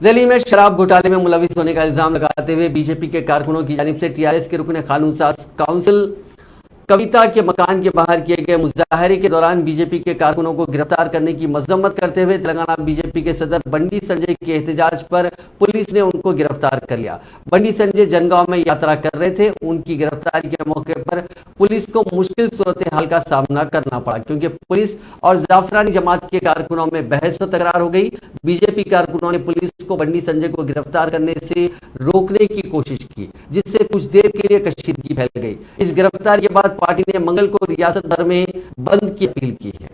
दिल्ली में शराब घोटाले में मुलविस होने का इल्जाम लगाते हुए बीजेपी के कारकुनों की जानिब से टीआरएस के रुकन कानून साज काउंसिल कविता के मकान के बाहर किए गए मुजाहरे के दौरान बीजेपी के कारकुनों को गिरफ्तार करने की मजम्मत करते हुए तेलंगाना बीजेपी के सदर बंडी संजय के एहतजाज पर पुलिस ने उनको गिरफ्तार कर लिया। बंडी संजय जनगांव में यात्रा कर रहे थे। उनकी गिरफ्तारी के मौके पर पुलिस को मुश्किल सूरत हाल का सामना करना पड़ा, क्योंकि पुलिस और जाफरानी जमात के कारकुनों में बहस व तकरार हो गई। बीजेपी कारकुनों ने पुलिस को बंडी संजय को गिरफ्तार करने से रोकने की कोशिश की, जिससे कुछ देर के लिए कशीदगी फैल गई। इस गिरफ्तारी के बाद पार्टी ने मंगल को रियासत भर में बंद की अपील की है।